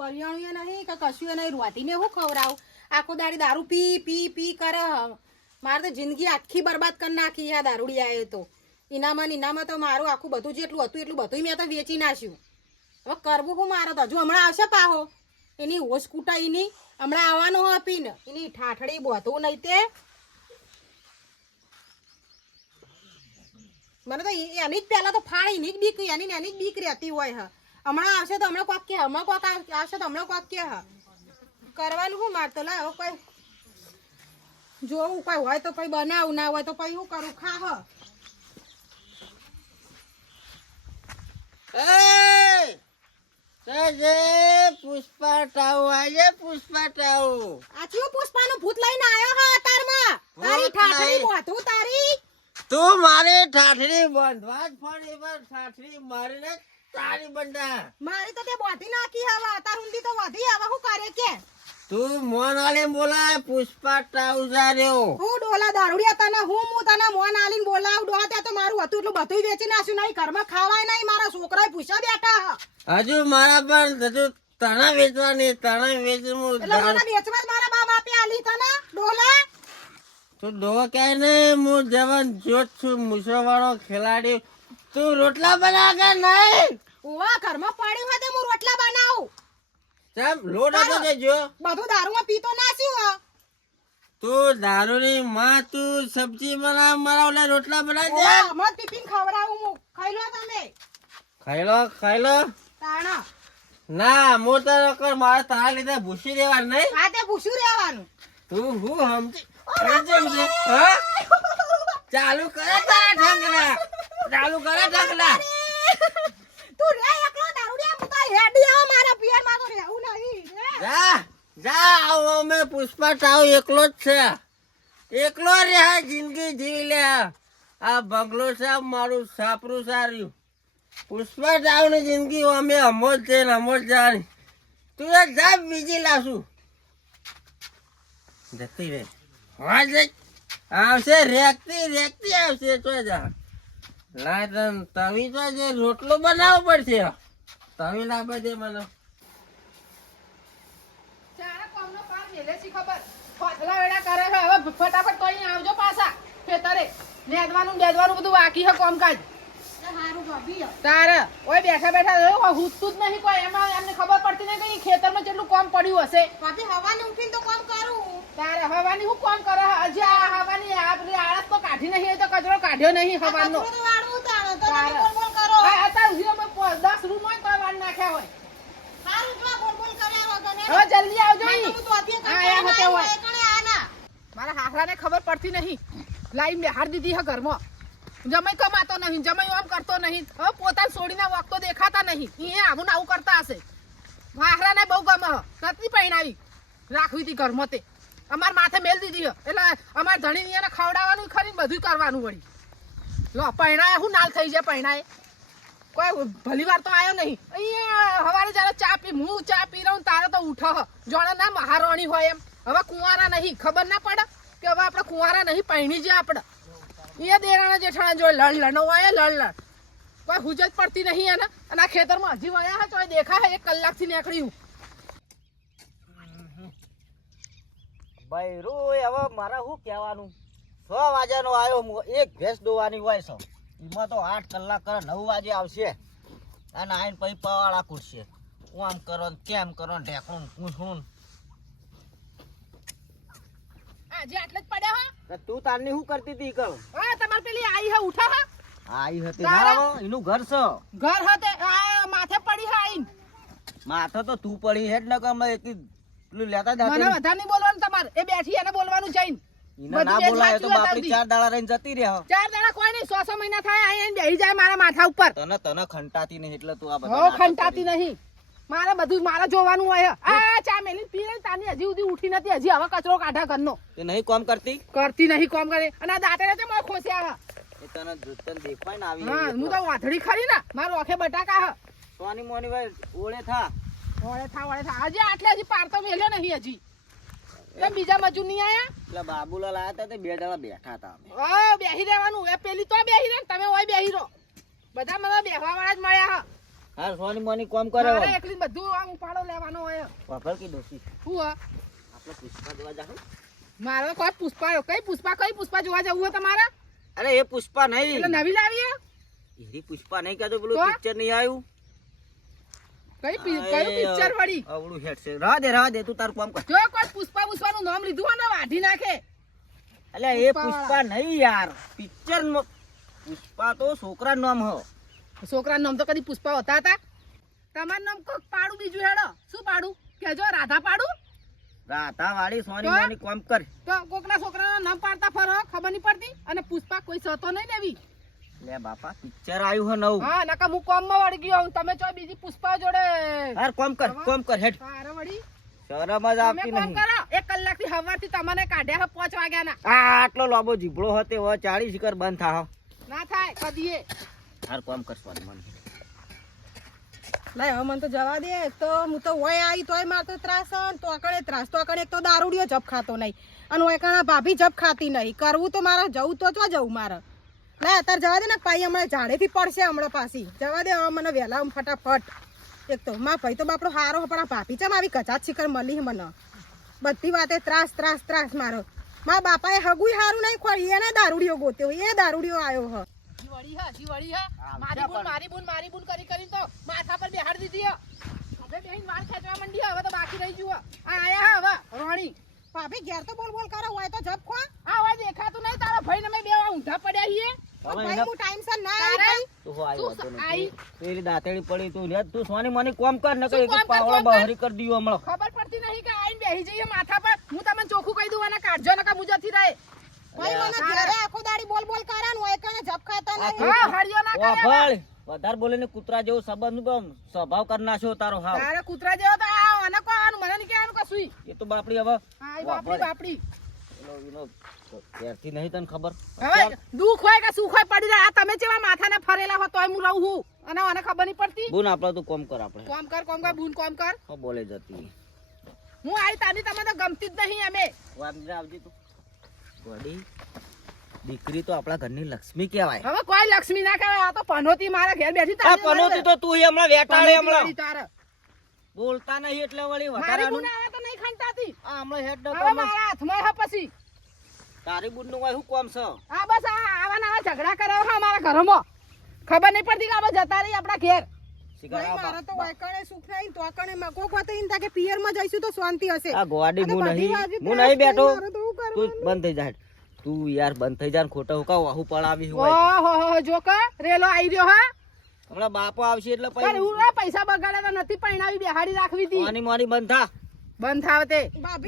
કરિયાણું નહીં કે કશું નહીં રોધીને હું ખવડાવું? આખો દાડી દારૂ પી પી પી કરે. મારે તો જિંદગી આખી બરબાદ કરી નાખી આ દારૂડિયાએ તો. ઇનામાં ઇનામાં તો મારું આખું બધું જેટલું હતું એટલું બધું મેં તો વેચી નાખ્યું. હવે કરવું હું મારે તો? હજુ હમણાં આવશે પાહો. એની હોશ કૂટાઈની હમણાં આવવાનું આપીને એની ઠાઠડી બોધવું નહીં તે. મને તો એની જ પહેલાં તો ફાળીની જ બીક એની એની જ બીક રહેતી હોય હ. હમણાં આવશે તો હમણાં કોક કે હમણાં કોક આવશે તો હમણાં કોક કે કરવાનું શું માર તો લાવો કોઈ જોવું કોઈ હોય તો પછી બનાવું ના હોય તો પછી શું કરું? ખા હ. પુષ્પા ટાઉ આજે પુષ્પા ટાઉ. આ ચિયો પુષ્પાનું ભૂત લઈને આવ્યો હા અતારમાં. તારી ઠાઠડી બોધું તારી. તું મારી ઠાઠડી બંધવા જ ઠાઠડી મારીને તારી બંડા મારી તો તે બોધી નાખી હવે. તાર હુંદી તો વધી આવા હું કરે કે? તું મોન આલી બોલાય પુષ્પા ટાઉઝાર્યો હું ડોલા દારૂડિયા તને હું હું તને મોન આલીન બોલાવ. ડોહા ત્યાં તો મારું હતું એટલું બધું વેચી નાખ્યું નહીં. ઘરમાં ખાવાય નહીં. મારા છોકરાએ પૂછ્યા બેઠા હજુ મારા પણ હજુ તણા વેચવાની તણા વેચવું એટલે મને વેચવા મારા બાપે આલી તને ડોલા તું ડો કહે ને હું જવાન જોત છું મૂસો વાળો ખેલાડી. તું રોટલા બના કે નહીં? ઓવા ઘરમાં પડ્યું હોય તો હું રોટલા બનાવું. ચમ લોટ હતો દેજો. બધું દારૂમાં પીતો નાસ્યું તું દારૂની માં તું સબ્જી બના મારા ઓલા રોટલા બના દે. મત પીપીન ખવરાવું હું. ખાઈ લો તમે? ખાઈ લો ખાઈ લો તાણા. ના મો તો કર મારા તારા લીધે ભૂસી દેવા નહીં. હા તે ભૂસી રહેવાનું. તું હું સમજી સમજી હા? ચાલુ કરે તારા ઢંગલા. ચાલુ કરે ઢગલા તું રે એકલો દારૂડિયા હું તો હેડી આવો મારા પિયરમાં તો રહેવું નહીં જા જા આવો અમે પુષ્પા તાવ એકલો જ છે. એકલો રહ્યા જિંદગી જીવી લે. આ બંગલો છે મારું સાપરું સાર્યું. પુષ્પા જાવની જિંદગી અમે અમો જ છે ને અમો જ જાણી તું એ જા બીજી લાશું. જતી રે હા જઈ આવશે રેકતી રેકતી આવશે તો જા. તન તવી તો જે રોટલો બનાવવો પડશે. તવી ના બધે મને. ચારા કોમનો પાર મેલે છે ખબર? ફોસલા વેડા કરે છે. હવે ફટાફટ તો અહીં આવજો પાછા. ખેતરે. નેદવાનું નેદવાનું બધું બાકી છે કોમકાજ. તારે. ઓય બેઠા બેઠા હુતું જ નહીં કોઈ. એમાં એમને ખબર પડતી નહીં કે ખેતરમાં કેટલું કોમ પડ્યું હશે. તારે હવાની હું કોમ કરે? છે? હજી આ હવાની આ પેલી આળસ તો કાઢી નહીં તો કચરો કાઢ્યો નહીં હવાનો. દસ રૂમ હોય તો વાર નાખ્યા હોય. હવે જલ્દી આવજો. મારા હાહરાને ખબર પડતી નહીં. લાઈન બેહાર દીધી હે ઘરમાં. જમાઈ કમાતો નહીં જમાઈ આમ કરતો નહીં. હવે પોતાને છોડીને વખતો દેખાતા નહીં. એ આવું ને આવું કરતા હશે. હાહરાને બહુ ગમે નથી પહેણાવી રાખવી હતી ઘરમાં તે. અમાર માથે મેલ દીધી એટલે અમાર ધણી એને ખવડાવવાનું ખરી બધું કરવાનું વળી. લો પૈણાએ શું નાલ થઈ જાય પૈણાએ? કોઈ ભલી વાર તો આવ્યો નહીં. અહીંયા હવારે જ્યારે ચા પી, હું ચા પી રહું તારે તો ઉઠો હ. ના મહારાણી હોય એમ. હવે કુંવારા નહીં. ખબર ના પડે કે હવે આપણે કુંવારા નહીં, પૈણી જાય આપણે. એ દેરાણા જેઠાણા જોઈ લડ હોય લડ લડ. કોઈ હુજત પડતી નહીં એને. અને આ ખેતરમાં હજી વયા છે, તો દેખા હે એક કલાકથી નીકળ્યું. બૈરું હવે મારે શું કહેવાનું? છ વાગ્યાનો આવ્યો હું એક ભેંસ દોવાની હોય છે. એમાં તો આઠ કલાક કરે નવ વાગે આવશે. અને આઈને પછી પવાળા કૂટશે હું આમ કરો ને તેમ કરો ને ઢેકણું પૂછણું આજે આટલે જ પડ્યા હા? તું તારની શું કરતી હતી કહું. હા તમારે પેલી આઈ હે ઉઠા હા. આઈ હતી ના એનું ઘર છે. ઘર હતે આ માથે પડી હા આઈ માથે તો તું પડી હેડ ન એક પેલું લેતા મને વધારે નહીં બોલવાનું તમારે. એ બેઠી એને બોલવાનું જઈને. એને ના બોલાય તો સાચું ચાર દાડા રહીને જતી રહે ચાર દાડા કોઈ નહીં સો સો મહિના થાય અહીં બેહી જાય મારા માથા ઉપર. તને તને ખંટાતી નહીં એટલે તું આ બધા હો ખંટાતી નહીં. મારે બધું મારે જોવાનું હોય આ ચા મેલી પી રહી તાની હજી સુધી ઉઠી નથી. હજી હવે કચરો કાઢા ઘરનો. તે નહીં કોમ કરતી? કરતી નહીં કોમ કરે. અને આ દાંતે તે મને ખોસ્યા એ તને તને દેખાય ને આવી હા હું તો. વાથડી ખરી ને. મારું આંખે બટાકા હે. સોની મોની ભાઈ ઓળે થા. વળે થા વળે થા. હજી આટલે હજી પાર મેલ્યો નહીં હજી. એમ બીજા મજૂર નહીં આયા? એટલે બાબુલાલ આયા હતા તે બે જણા બેઠા હતા અમે. ઓ બેહી રહેવાનું. એ પેલી તો બેહી રહે તમે ઓય બેહી રહો. બધા મને બેહવા વાળા જ મળ્યા હા. હા સોની મોની કોમ કરે મારે એકલી બધું આમ ઉપાડો લેવાનો હોય. કી હે? આપણે પુષ્પા જોવા જાવ મારે કોઈ પુષ્પા કઈ પુષ્પા કઈ પુષ્પા જોવા જવું હોય તમારે? અરે એ પુષ્પા એટલે નહીં નવી લાવી હે? એરી પુષ્પા નહીં કહેતો પેલું પિક્ચર નહીં આવ્યું? કઈ કયું પિક્ચર વળી? અવળું હેડ છે. રાહ દે રાહ દે તું તારું કામ કર. જો કોઈ પુષ્પા પુષ્પાનું નામ લીધું હોય ને વાઢી નાખે. અલ્યા એ પુષ્પા પુષ્પા નહીં યાર. પિક્ચર પુષ્પા તો છોકરા નામ હ. છોકરાનું નામ તો કદી પુષ્પા હોતા હતા? તમારું નામ કોક પાડું બીજું હેડો. શું પાડું? કેજો રાધા પાડું. રાધા વાળી સોની? મોની કોમ કર. તો કોકના છોકરાના નામ પાડતા ફરો ખબર નહીં પડતી? અને પુષ્પા કોઈ સતો નહીં લેવી લે બાપા પિક્ચર આવ્યું હે નવું. હા નકા હું કોમમાં વળી ગયો હું તમે ચો બીજી પુષ્પા જોડે. હાર કોમ કર કોમ કર હેડ તારે વળી. શરમ જ આવતી કોમ નહીં. કરો. એક કલાકથી હવારથી તમને કાઢ્યા હે 5 વાગ્યા ના આ આટલો લાંબો જીભળો હતો હવે ચાળી શિખર બંધ થા ના થાય કદીએ. હાર કોમ કર સ્વાદ મન. લાય હવે મને તો જવા દે. તો હું તો હોય આવી તોય મારતો ત્રાસ તો અકડે ત્રાસ. તો અકડે એક તો દારૂડિયો જપ ખાતો નહીં. અને હોય કણા ભાભી જપ ખાતી નહીં. કરવું તો મારે જવું તો ચો જવું મારે. લાય અત્યારે જવા દે ને પાઈ હમણાં ઝાડેથી પડશે હમણાં પાછી. જવા દે મને વહેલા ફટાફટ. એક તો મા ભાઈ તો બાપડો હારો પણ આ ભાભી ચમ આવી કચાત શિખર મળી હે મને. બધી વાતે ત્રાસ ત્રાસ ત્રાસ મારો. મા બાપાએ હગુય હારું નહીં ખોરી એને દારૂડિયો ગોત્યો એ દારૂડિયો આવ્યો હ હા મારી બુન મારી બુન મારી બુન કરી કરીને તો માથા પર બેહાડી દીધી હે. હવે બેહીન વાળ ખેંચવા માંડી હવે તો બાકી રહી આ આયા હવે રોણી. ભાભી ઘેર તો બોલ બોલ કરો હોય તો જપ ખો. આ હવે દેખાતું નહીં તારા ભાઈ ને મેં બે ઊંધા પડ્યા છીએ. હું હો દાંતેડી પડી તું લે તું સોની મોની કોમ કર ન એક કોમ કર, પાવડા કોમ કર? બહારી કરી? દીધું હમણાં. ખબર પડતી નહીં કે આઈને બેહી જઈએ માથા પર. હું તમને ચોખ્ખું કહી દઉં અને કાઢજો નકા મુજબથી રહે ભાઈ મને ઘરે આખો દાડી બોલ હોય નહીં. હા ના કરે હવે. વાભળ બોલે ને કૂતરા જેવો સંબંધ સ્વભાવ કરી નાખ્યો તારો હાવ. તારે કૂતરા જેવો તો આ અને કો આનું મને નહીં કહેવાનું કશું. એ તો બાપડી હવે. હા બાપડી બાપડી. એનો એનો ત્યારથી નહીં તને ખબર? હવે દુખ હોય કે સુખ હોય પડી જાય. આ તમે જેવા માથાને ફરેલા હો તોય હું રહું અને મને ખબર નહીં પડતી. બુન આપણે તું કોમ કર આપણે. કોમ કર કોમ કર બુન કોમ કર. હો બોલે જતી. હું આવી તાની તમે તો ગમતી જ નહીં અમે. વાંદરા આવજી તું. ગોડી દીકરી તો આપણા ઘરની લક્ષ્મી કહેવાય. હવે કોઈ લક્ષ્મી ના કહેવાય. આ તો પનોતી મારા ઘેર બેઠી આ પનોતી તો તું હમણાં વેટાળે હમણાં. બોલતા નહીં એટલે વળી મારી વધારાનું. બુન આવે તો નહીં ખંતાતી આ હમણાં હેડ ડો હવે મારા હાથમાં હે પછી. તારી બુનનું શું કોમ છે? આ બસ આ આવા નવા ઝઘડા કરે છે અમારા ઘરમાં. ખબર નહીં પડતી કે આપણે જતા રહી આપણા ઘેર. મારે તો બા- સુખ નહીં તો કણે માં કોક વાત ઈન તાકે પિયરમાં જઈશું તો શાંતિ હશે. આ ગોવાડી હું નહીં હું નહીં બેઠો. થઈ, મારે તો શું તું બંધ થઈ જા તું યાર બંધ થઈ જા ખોટા હુકા વાહુ પડાવી હોય. ઓહો હો જો કે રેલો આવી રહ્યો હા? હમણાં બાપો આવશે એટલે હું પૈસા બગાડ્યા નથી પૈણાવી બેહાડી રાખવી હતી મારી મારી બંધ થા. બંધ થાવ તે.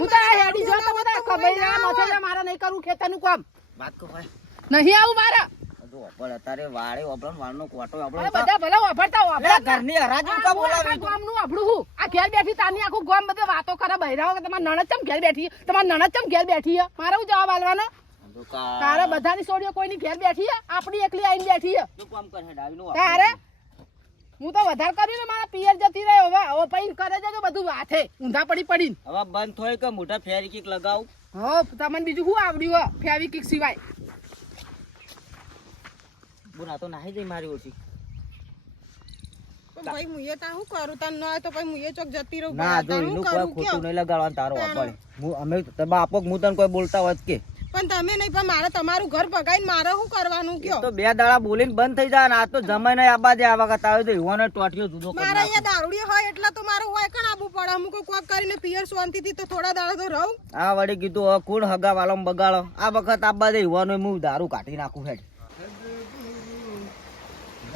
હું તો હેડી જો તો બધા તો ખબર ના ના હોય. નથી મારે નહીં કરવું ખેતરનું કામ. વાત કો ભાઈ નહીં આવું મારા. અત્યારે વાળે ઓપડ વાળનો કોટો ઓપડ બધા ભલે વાપરતા વાપરે ઘરની હરાજી કા બોલાવે? ગામનું વાપરું હું. આ ઘેર બેઠી તાની આખું ગામ બધે વાતો કરે બૈરાઓ કે તમાર નણદ ચમ ઘેર બેઠી? તમાર નણદ ચમ ઘેર બેઠી હે? મારે હું જવાબ આલવાનો તારે બધાની છોડીઓ કોઈની ઘેર બેઠી હે? આપણી એકલી આઈને બેઠી હે? તું કામ કરે ડાવીનો તારે? હું તો વધારે કર્યું ને મારા પિયર જતી રહ્યો હવે હવે પછી કરે છે બધું હાથે ઊંધા પડી પડી હવે બંધ થયો કે મોટા ફેરી કિક લગાવ? હો તમને બીજું શું આવડ્યું હો ફેરી કિક સિવાય? બુરા તો નાહી જઈ મારી ઓછી. તો ભાઈ મુયે તા હું કરું? તને ન હોય તો ભાઈ મુયે ચોક જતી રહું. ના જો એનું કોઈ ખોટું? નહીં લગાડવાનું તારો તારું. હું અમે તો બાપો હું તને કોઈ બોલતા હોત કે? પણ તમે નહીં પણ મારે તમારું ઘર ભગાઈને મારે શું કરવાનું કયો? તો બે દાડા બોલીને બંધ થઈ જાય ને આ તો જમાઈ નહીં આબા દે આ વખત આવે તો યુવાનો ટોટિયો જુદો મારા મારે અહીંયા દારૂડી હોય એટલે તો મારું હોય કણ આબુ પડે. અમુક કોક કરીને પિયર શાંતિથી તો થોડા દાડા તો રહું. આ વળી કીધું હવે કુણ હગા વાલો બગાડો? આ વખત આબા દે યુવાનો હું દારૂ કાઢી નાખું હેડ.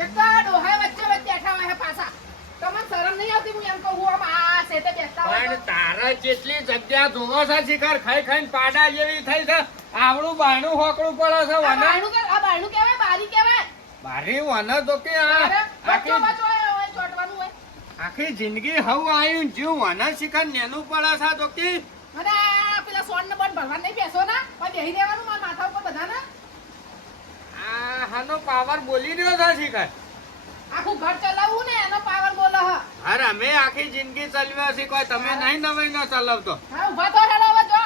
એક તો વચ્ચે વચ્ચે બેઠા હે પાછા. તમને શરમ નહીં આવતી? હું એમ કહું આમ આ સેતે બેસતા હોય જેટલી જગ્યા જોવો છો શિખર ખાઈ ખાઈને પાડા જેવી થઈ છે. આવડું બાયણું હોકડું પડે છે આ બારણું આ બારણું કહેવાય બારી વને તો કે આખી જિંદગી હવ આવ્યું જીવ વને શિખર નેનું પડે છે તો કે? ભરવા નહીં બેસો ને. પણ બેહી રહેવાનું મારા માથા ઉપર બધાને? આ હાનો પાવર બોલી રહ્યો છે શિખર આખું ઘર ચલાવવું ને એનો પાવર બોલો હ. અરે અમે આખી જિંદગી ચલવ્યા છે કોઈ તમે નહીં નવાઈ ન ચલાવતો. હા ઊભા તો હેલો હવે જો.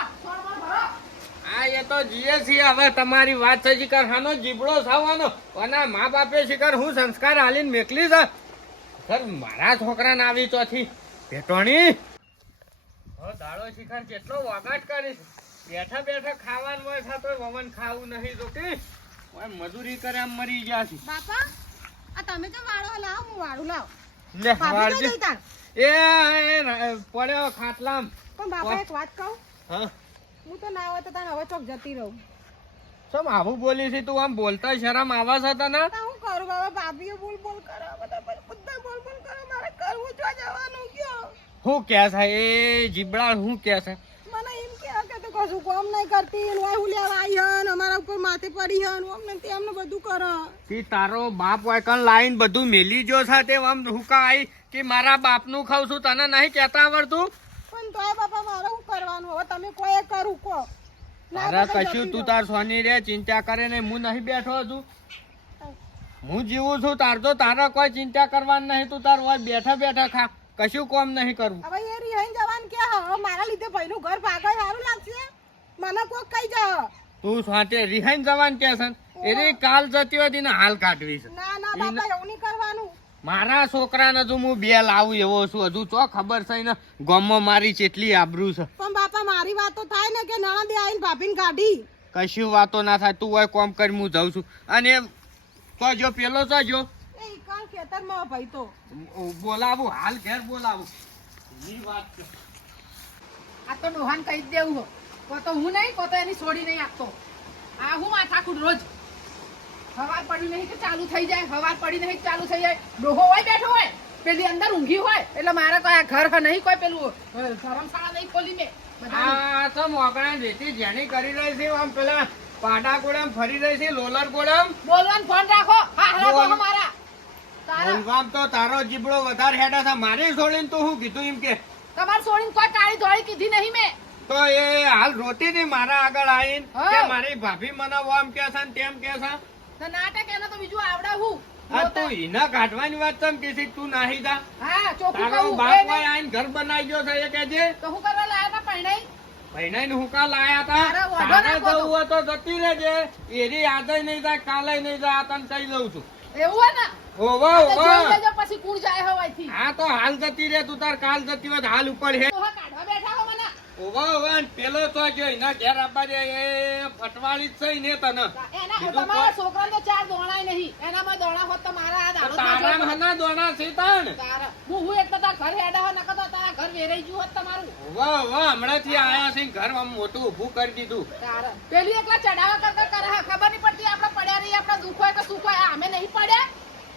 આ એ તો જીએ છીએ હવે તમારી વાત છે શિકાર. હાનો જીબડો થવાનો અને મા બાપે શિકાર હું સંસ્કાર હાલીને મેકલી છે. સર મારા છોકરાને આવી ચોથી. ભેટોણી હો દાડો શિખર કેટલો વગાટ કરીશ. બેઠા બેઠા ખાવાનું હોય ખાતો વમન ખાવું નહીં તો કે મજૂરી કરે આમ મરી ગયા છે. બાપા આ તમે તો વાળો લાવો હું વાળું લાવ. લે વાળજે. એ એ પડ્યો ખાટલામ. પણ બાપા એક વાત કહું. હા? હું તો ના હોય તો તને હવે ચોક જતી રહું. સમ આવું બોલી છે તું આમ બોલતા શરમ આવા છે તને? હું કરું? બાબા ભાભીઓ બોલ બોલ કરો બધા બોલ- બધા બોલ બોલ કરો મારે કરવું જો જવાનું કયો? હું કે છે એ જીબડા હું કે છે કશું કોમ નહીં કરતી ને હું લેવા આવી હન અમારા ઉપર માથે પડી હન અમને તેમને બધું કર. કે તારો બાપ વાયકન લાઈન બધું મેલી જો સાથે આમ હુકા આઈ કે મારા બાપનું ખાવ છું તને નહીં કહેતા આવડતું? પણ તોય બાપા મારે શું કરવાનું? હવે તમે કોઈ કરું કો મારા કશું તું તાર સોની રે ચિંતા કરે ને હું નહીં બેઠો છું હું જીવું છું તાર તો તારા કોઈ ચિંતા કરવાની નહીં તું તાર હોય બેઠા બેઠા ખા. કશું કોમ નહીં કરવું. હવે એ રિહાઈન જવાન કે હવે મારા લીધે ભાઈનું ઘર ભાગે સારું લાગશે. મને કોક કહી જા તું સાથે રિહાઈન જવાન કે છે? એની કાલ જતી હતી ને હાલ કાઢવી છે. ના ના બાપા એવું નહીં કરવાનું. મારા છોકરાને જો હું બે લાવું એવો છું. હજુ ચો ખબર છે ને ગામમાં મારી કેટલી આબરૂ છે. પણ બાપા મારી વાત તો થાય ને કે ના દે આવીને ભાભીને કાઢી? કશું વાતો ના થાય. તું હોય કોમ કરી હું જાઉં છું. અને તો જો પેલો તો જો. એ કાલ ખેતરમાં ભાઈ તો. બોલાવું હાલ ઘેર બોલાવું. ઈ વાત છે. આ તો ડોહાન કહી દેવું કો તો હું નહીં કો તો એની છોડી નહીં આપતો. આ હું માથાકૂટ રોજ. હવાર પડી નહીં કે ચાલુ થઈ જાય હવાર પડી નહીં ચાલુ થઈ જાય. ડોહો હોય બેઠો હોય પેલી અંદર ઊંઘી હોય. એટલે મારે કોઈ આ ઘર નહીં કોઈ પેલું ધરમશાળા નહીં ખોલી મેં. આ તો મોકળા જેથી જેની કરી રહી છે આમ પેલા પાટા ગોળામ ફરી રહી છે લોલર ગોળામ બોલવાનું ફોન રાખો. હા હા તો મારા બોલવામ તો તારો જીબડો વધારે હેડા છે. મારી છોડીને તો હું કીધું એમ કે? તમાર છોડીને કોઈ કાળી ધોળી કીધી નહીં મેં. તો એ હાલ રોતી હતી મારા આગળ આવીને. કે મારી ભાભી મને આમ કે છે ને તેમ કે છે? તો નાટક એને તો બીજું આવડે હું આ તું ઈના કાઢવાની વાત ચમ કીધી તું નાહી જા. હા ચોખ્ખું કહું બાપ હોય આઈને ઘર બનાવી ગયો છે એ કહેજે તો હું કરવા લાયા તા પરણાઈ? ભાઈને હુકા લાયા તા તારે તો. જવું હોય તો જતી રહેજે. એરી યાદય નહીં જાય કાલે નહીં જાય આ તને કહી દઉં છું. એવું ને? ઓવો તો જોઈ ઓવો લેજો પછી કુણ જાય હવાઈથી. હા તો હાલ જતી રે તું તાર કાલ જતી હોય હાલ ઉપર હે તો કાઢવા બેઠા હો મને. ઓવો ઓવો પેલો તો જો એના ઘેર આપવા દે એ ફટવાળી જ છે ને તને એના તમારા છોકરા તો ચાર દોણાય નહીં. એનામાં દોણા હોત તો મારા આ દાડો તારા. હના દોણા છે તણ. હું હું એટલે તાર ઘર હેડા હો નકતો તારા ઘર વેરાઈ ગયું હોત તમારું. વાહ વા હમણાંથી આયા છે ઘર આમ મોટું ઊભું કરી દીધું તારા. પેલી એકલા ચડાવા કરતા કરે ખબર નહીં પડતી આપણે પડ્યા રહી આપણે દુઃખ હોય કે સુખ હોય અમે નહીં પડ્યા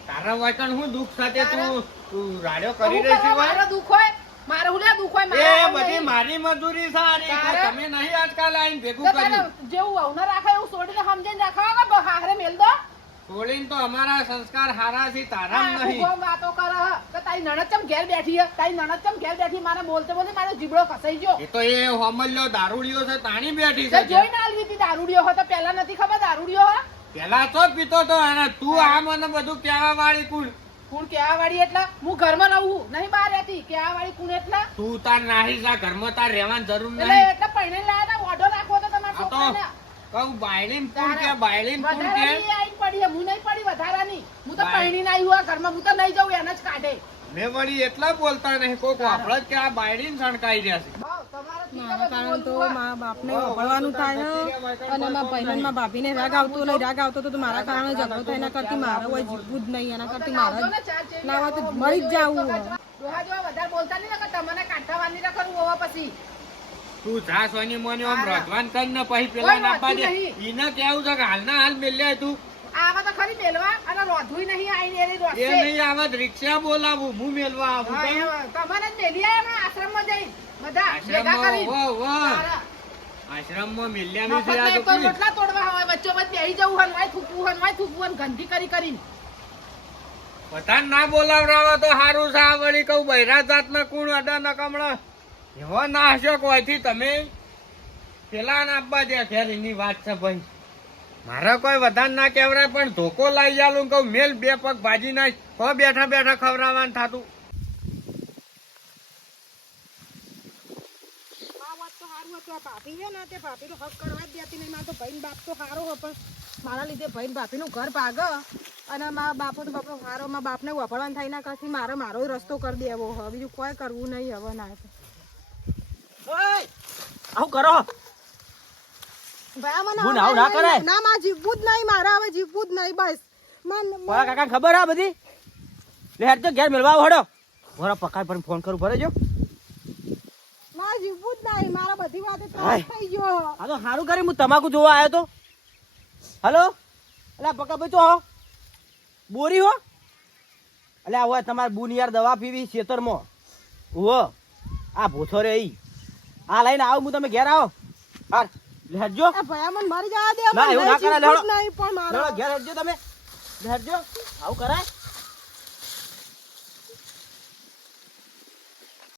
તારા વાયકણ હું દુઃખ સાથે તું તું રાડ્યો કરી રહી છે મારો દુઃખ હોય? મારો હું દુઃખ હોય? એ બધી મારી મજૂરી સારી તમે નહીં આજકાલ આઈને ભેગું કર્યું. જેવું વહુને રાખે એવું છોડીને સમજીને રાખવા કે હારે મેલ દો. છોડીને તો અમારા સંસ્કાર હારા છે તારા નહીં. ભૂગોળ વાતો કર. કે તારી નણદ ચમ ઘેર બેઠી હે? તારી નણદ ચમ ઘેર બેઠી? મારે બોલતે બોલતે મારો જીબડો ફસાઈ ગયો. એ તો એ હોમલ્યો દારૂડિયો છે તાણી બેઠી છે જોઈને આલવી હતી દારૂડિયો હો? પહેલા નથી ખબર દારૂડિયો હો? પેલા તો પીતો તો અને તું આ મને બધું કહેવા વાળી કુણ? કુણ કેવા વાળી એટલે? હું ઘરમાં રહું નહીં બહાર રહેતી. કેવા વાળી કુણ એટલે? તું તાર નાહી જા ઘરમાં તાર રહેવાની જરૂર નહીં. એટલે પૈણે લાયા ઓઢો નાખો તો તમારા છોકરાને. કહું બાયડીન કુલ કે બાયલીમ કુણ કે? આઈ પડી હું નહીં પડી વધારાની હું તો પૈણી ના આવી હું આ ઘરમાં હું તો નહીં જાઉં એને જ કાઢે. મેં વળી એટલા બોલતા નહીં કોક વાપરો જ કે આ બાયડીન સણકાઈ રહ્યા છે. મારા હવે તો બોલવું બાપને વળવાનું થાય અને મારા ભાઈને મારા ભાભીને રાગ આવતો નહીં રાગ આવતો તો મારા કારણે ઝઘડો થાય એના કરતી મારે હોય જીવવું જ નહીં એના કરતી મારે આવજો ને ચાર ચેરી ના હોય તો મરી જ જાવું ડોહા જેવા વધારે બોલતા નહીં તમને કાઢવાની ના હોવા પછી તું જા સોની મોની આમ તારા. રોધવાન ને પછી પેલા નાપા દે ઈને કેવું છે કે હાલના હાલ મેલ્યા તું આવા તો ખરી મેલવા અને રોધુંય નહીં આઈને એ રોધશે. નહીં આવત રિક્ષા બોલાવું હું મેલવા આવું. તમારે જ મેલી આયા. બધા ભેગા આશ્રમમાં કરીને. વાહ, વાહ. તારા. આશ્રમમાં મેલ્યાનું છે આ તો રોટલા તોડવા હોય વચ્ચો વચ્ચ બેહી જવું હોય વાય થૂકવું હોય વાય થૂકવું હોય ને કરી કરીને. બધાને ના બોલાવડાવો તો હારું છે આ વળી કહું બૈરા જાતના કુણ અડા નકમણા? એવો ના હશો કોઈથી તમે? પેલા ના આપવા દે ખેર એની વાત છે ભાઈ. મારે કોઈ વધારે ના કહેવરાય પણ ધોકો લાઈ જાલું કહું મેલ બે પગ ભાજી નાખ. બેઠા બેઠા ખવડાવવાનું થાતું આ વાત તો સારું હતું. આ ભાભી છે ને તે ભાભી તો હક કરવા જ દેતી નહીં મારા તો ભાઈ બાપ તો સારો પણ મારા લીધે ભાઈ બાપીનું ઘર ભાગ. અને મારા બાપો તો બાપો સારો મારા બાપને વાપરવાનું થાય ના કરતી મારે મારો રસ્તો કરી દેવો હવે. બીજું કોઈ કરવું નહીં હવે ના આવું કરો. ભાઈ મને હું ના મારે જીવવું જ નહીં મારે હવે જીવવું જ નહીં બસ. મન કાકા ખબર આ બધી? લે તો ઘેર મેળવા વડો મારા પકાડ પર ફોન કરું ભરે જો. જ નહીં મારા બધી વાતે ત્રાસ થઈ ગયો. આ તો સારું કરી હું તમાકુ જોવા આવ્યો તો. હલો? અલા પકાભાઈ તો હો. બોરી હો. અલ્યા હોય તમારે બુનિયાર દવા પીવી ખેતરમાં. ઓ આ ભૂથો રે ઈ. આ લઈને આવું હું તમે ઘેર આવો. હાર લેજો ભાઈ મને મારી જવા દે ના, એવું ના કરાય, જીવવું નહીં પણ મારે. ઘેર હેડજો તમે. હેડજો. આવું કરાય.